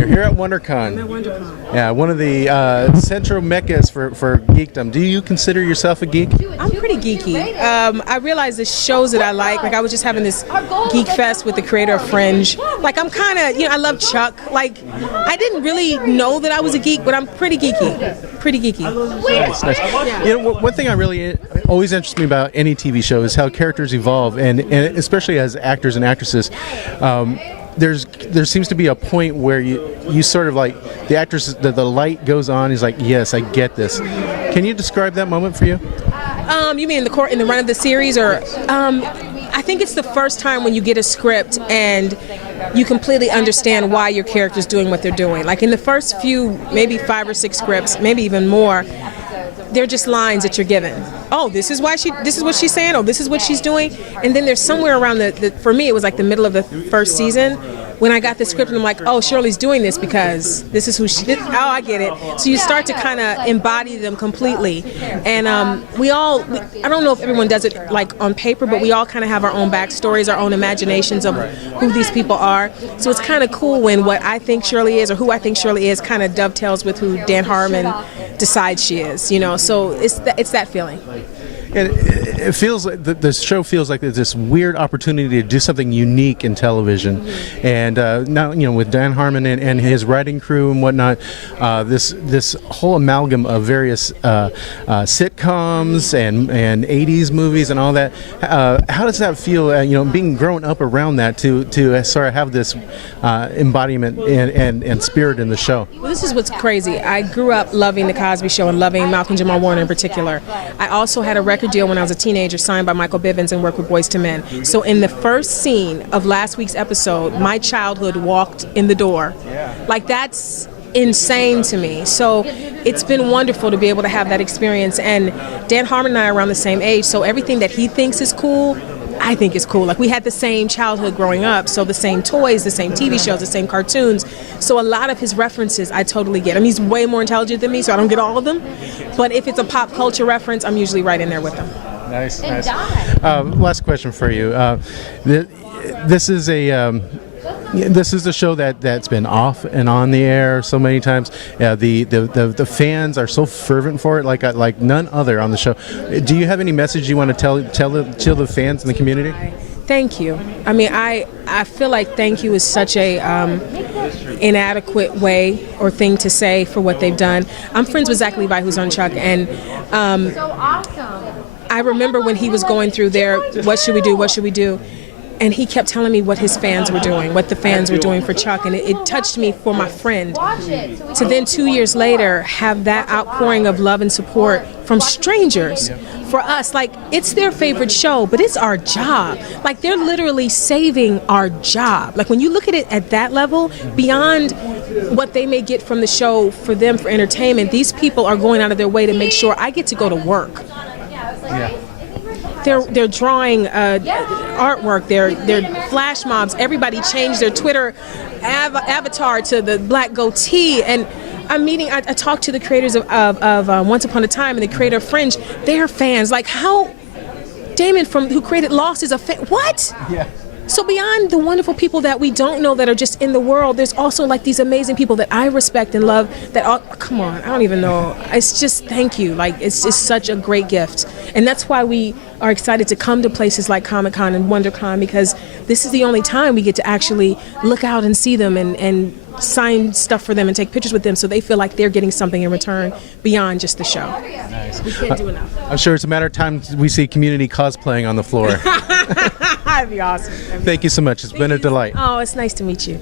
You're here at WonderCon. I'm at WonderCon. Yeah, one of the central meccas for geekdom. Do you consider yourself a geek? I'm pretty geeky. I realize the shows that I like I was just having this geek fest with the creator of Fringe. Like, I'm kind of, I love Chuck. Like, I didn't really know that I was a geek, but I'm pretty geeky. Pretty geeky. Nice. Yeah. One thing I really always interests me about any TV show is how characters evolve, and especially as actors and actresses. There seems to be a point where you sort of like the actress, the light goes on. He's like, yes, I get this. Can you describe that moment for you? You mean in the run of the series, or I think it's the first time when you get a script and you completely understand why your character's doing what they're doing. Like in the first few, maybe 5 or 6 scripts, maybe even more, they're just lines that you're given. Oh, this is what she's saying. Oh, this is what she's doing. And then there's somewhere around for me, it was like the middle of the first season when I got the script and I'm like, oh, Shirley's doing this because this is who she is. Oh, I get it. So you start to kind of embody them completely. And I don't know if everyone does it like on paper, but we all kind of have our own backstories, our own imaginations of who these people are. So it's kind of cool when what I think Shirley is or who I think Shirley is kind of dovetails with who Dan Harmon decides she is, So it's that feeling. And it feels like the show feels like there's this weird opportunity to do something unique in television, and now with Dan Harmon and his writing crew and whatnot, this whole amalgam of various sitcoms and 80s movies and all that. How does that feel? Being grown up around that to sort of have this embodiment and spirit in the show. Well, this is what's crazy. I grew up loving The Cosby Show and loving Malcolm Jamal Warner in particular. I also had a record deal when I was a teenager signed by Michael Bivins and worked with Boyz II Men. So in the first scene of last week's episode, my childhood walked in the door. Like, that's insane to me. So it's been wonderful to be able to have that experience. And Dan Harmon and I are around the same age, so everything that he thinks is cool, I think is cool. Like, we had the same childhood growing up, so the same toys, the same TV shows, the same cartoons. So a lot of his references I totally get. I mean, he's way more intelligent than me, so I don't get all of them. But if it's a pop culture reference, I'm usually right in there with them. Nice. Last question for you. This is a show that's been off and on the air so many times. The fans are so fervent for it, like none other on the show. Do you have any message you want to tell the fans in the community? Thank you. I mean, I feel like thank you is such a inadequate way or thing to say for what they've done. I'm friends with Zach Levi, who's on Chuck, and I remember when he was going through what should we do? And he kept telling me what his fans were doing, what the fans were doing for Chuck, and it touched me for my friend. To then 2 years later have that outpouring of love and support from strangers for us. Like, it's their favorite show, but it's our job. Like, they're literally saving our job. Like, when you look at it at that level, beyond what they may get from the show for them for entertainment, these people are going out of their way to make sure I get to go to work. Yeah. They're drawing artwork, they're flash mobs. Everybody changed their Twitter avatar to the black goatee. And I talked to the creators of Once Upon a Time and the creator of Fringe. They're fans. Like, how Damon who created Lost is a fan. What? Yeah. So beyond the wonderful people that we don't know that are just in the world, there's also like these amazing people that I respect and love come on, I don't even know. It's just thank you. Like, it's just such a great gift. And that's why we are excited to come to places like Comic-Con and WonderCon, because this is the only time we get to actually look out and see them and sign stuff for them and take pictures with them, so they feel like they're getting something in return beyond just the show. Nice. We can't do enough. I'm sure it's a matter of time we see community cosplaying on the floor. That'd be awesome. Thank you so much. It's been a delight. Oh, it's nice to meet you.